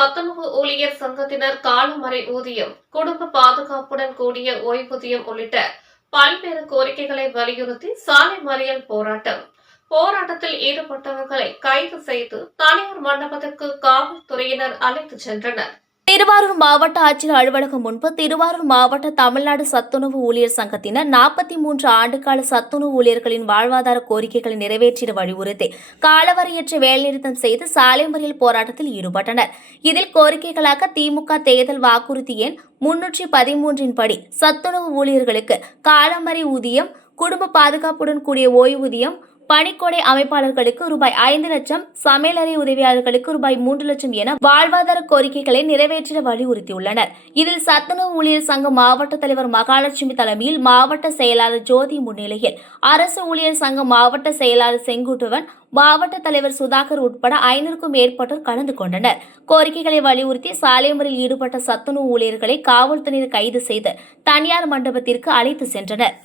சத்துணவு ஊழியர் சங்கத்தினர் காலமறை ஊதியம் குடும்ப பாதுகாப்புடன் கூடிய ஓய்வூதியம் உள்ளிட்ட பல்வேறு கோரிக்கைகளை வலியுறுத்தி சாலை மறியல் போராட்டம். போராட்டத்தில் ஈடுபட்டவர்களை கைது செய்து தனியார் மண்டபத்திற்கு காவல்துறையினர் அழைத்துச் சென்றனர். திருவாரூர் மாவட்ட ஆட்சியர் அலுவலகம் முன்பு திருவாரூர் மாவட்ட தமிழ்நாடு சத்துணவு ஊழியர் சங்கத்தினர் நாற்பத்தி மூன்று ஆண்டுகால சத்துணவு ஊழியர்களின் வாழ்வாதார கோரிக்கைகளை நிறைவேற்றிட வலியுறுத்தி காலவரையற்ற வேலைநிறுத்தம் செய்து சாலை மறியல் போராட்டத்தில் ஈடுபட்டனர். இதில் கோரிக்கைகளாக திமுக தேர்தல் வாக்குறுதி எண் முன்னூற்றி பதிமூன்றின் படி சத்துணவு ஊழியர்களுக்கு காலமறை ஊதியம் குடும்ப பாதுகாப்புடன் கூடிய ஓய்வூதியம் பணிக்கொடை அமைப்பாளர்களுக்கு ரூபாய் ஐந்து லட்சம் சமையலறை உதவியாளர்களுக்கு ரூபாய் மூன்று லட்சம் என வாழ்வாதார கோரிக்கைகளை நிறைவேற்றிட வலியுறுத்தியுள்ளனர். இதில் சத்துணவு ஊழியர் சங்க மாவட்ட தலைவர் மகாலட்சுமி தலைமையில் மாவட்ட செயலாளர் ஜோதி முன்னிலையில் அரசு ஊழியர் சங்க மாவட்ட செயலாளர் செங்குட்டுவன் மாவட்ட தலைவர் சுதாகர் உட்பட ஐநூறுக்கும் மேற்பட்டோர் கலந்து கொண்டனர். கோரிக்கைகளை வலியுறுத்தி சாலை முறையில் ஈடுபட்ட சத்துணவு ஊழியர்களை காவல்துறையினர் கைது செய்து தனியார் மண்டபத்திற்கு அழைத்து சென்றனர்.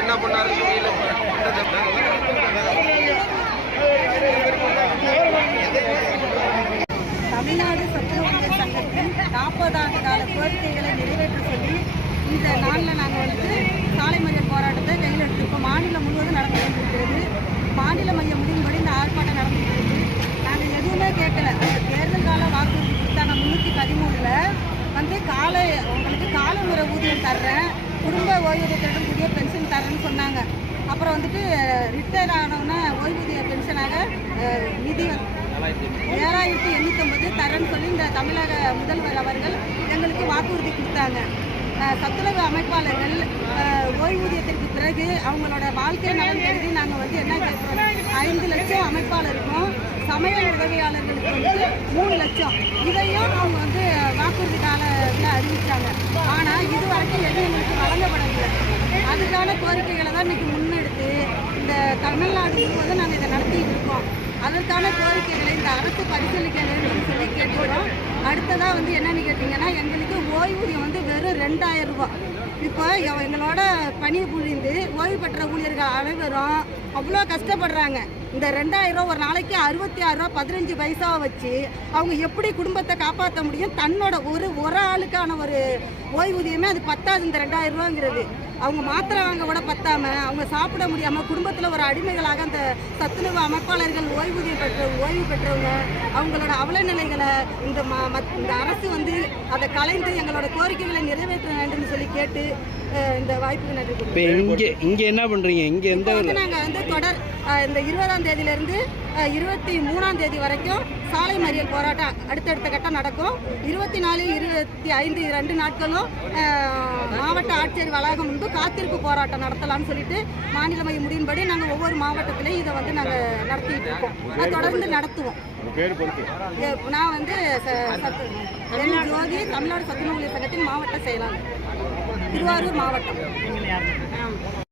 என்ன பண்ணாரு தமிழ்நாடு சத்துணவு சங்கத்தின் நாற்பது ஆண்டு கால கோரிக்கைகளை நிறைவேற்ற சொல்லி இந்த நாளில் நாங்கள் வந்து சாலை மறியல் போராட்டத்தை இப்போ மாநிலம் முழுவதும் நடந்து கொண்டிருக்கிறது மாநில மையம் முடியும்படி இந்த ஆர்ப்பாட்டம் நடந்துகிறது நாங்கள் எதுவுமே கேட்கல. தேர்தல் கால வாக்குறுதி கொடுத்தாங்க முந்நூற்றி பதிமூணில் வந்து காலை உங்களுக்கு கால முறை ஊதியம் தர்றேன். குடும்ப ஓய்வூதியத்திடம் புதிய பென்ஷன் தரேன்னு சொன்னாங்க. அப்புறம் வந்துட்டு ரிட்டையர் ஆனவுடனே ஓய்வூதிய பென்ஷனாக நிதி ஏழாயிரத்தி எண்ணூற்றம்பது தரேன்னு சொல்லி இந்த தமிழக முதல்வர் அவர்கள் எங்களுக்கு வாக்குறுதி கொடுத்தாங்க. சத்துணவு அமைப்பாளர்கள் ஓய்வூதியத்திற்கு பிறகு அவங்களோட வாழ்க்கை நலன் கருதி நாங்கள் வந்து என்ன கேட்குறோம் ஐந்து லட்சம் அமைப்பாளருக்கும் சமையல் உதவியாளர்களுக்கு வந்து மூணு லட்சம். இதையும் அவங்க வந்து வாக்குறுதி காலத்தில் அறிவிச்சாங்க. ஆனால் இது வரைக்கும் எதுவும் எங்களுக்கு வழங்கப்படவில்லை. அதுக்கான கோரிக்கைகளை தான் இன்னைக்கு முன்னெடுத்து இந்த தமிழ்நாடு முழுவதும் நாங்கள் இதை நடத்திட்டு இருக்கோம். அதற்கான கோரிக்கைகளை இந்த அரசு பரிசீலிக்க வேண்டும் சொல்லி கேட்டுக்கிறோம். அடுத்ததாக வந்து என்னென்னு கேட்டிங்கன்னா எங்களுக்கு ஓய்வூதியம் வந்து வெறும் ரெண்டாயிரம் ரூபாய். இப்போ எங்களோட பணி புரிந்து ஓய்வு பெற்ற ஊழியர்கள் அனைவரும் அவ்வளோ கஷ்டப்படுறாங்க. இந்த ரெண்டாயிரம் ரூபா ஒரு நாளைக்கு அறுபத்தி ஆறு ரூபா பதினஞ்சு பைசாவை வச்சு அவங்க எப்படி குடும்பத்தை காப்பாற்ற முடியும்? தன்னோட ஒரு ஒரு ஆளுக்கான ஒரு ஓய்வூதியமே அது பத்தாது இந்த ரெண்டாயிரம் ரூபாங்கிறது. அவங்க மாத்திரை வாங்க கூட பத்தாம அவங்க சாப்பிட முடியாம குடும்பத்தில் ஒரு அடிமைகளாக அந்த சத்துணவு அமைப்பாளர்கள் ஓய்வூதியம் பெற்ற ஓய்வு பெற்றவங்க அவங்களோட அவல நிலைகளை இந்த இந்த அரசு வந்து அதை கலைந்து எங்களோட கோரிக்கைகளை நிறைவேற்ற வேண்டும் சொல்லி கேட்டு இந்த வாய்ப்புக்கு நன்றி இப்போ. இங்கே இங்கே என்ன பண்ணுறீங்க இங்கே எந்த நாங்கள் வந்து தொடர் இந்த இருபதாம் தேதியிலேருந்து இருபத்தி மூணாம் தேதி வரைக்கும் சாலை மறியல் போராட்டம் அடுத்தடுத்த கட்டம் நடக்கும். இருபத்தி நாலு இருபத்தி ஐந்து ரெண்டு நாட்களும் மாவட்ட ஆட்சியர் வளாகம் முன்பு காத்திருப்பு போராட்டம் நடத்தலாம்னு சொல்லிட்டு மாநில மைய முடியின்படி நாங்கள் ஒவ்வொரு மாவட்டத்திலையும் இதை வந்து நாங்கள் நடத்திட்டு இருக்கோம். அது தொடர்ந்து நடத்துவோம். நான் வந்து ஜோதி தமிழ்நாடு சத்துணவு சங்கத்தின் மாவட்ட செயலாளர். திருவாரூர் மாவட்டம்.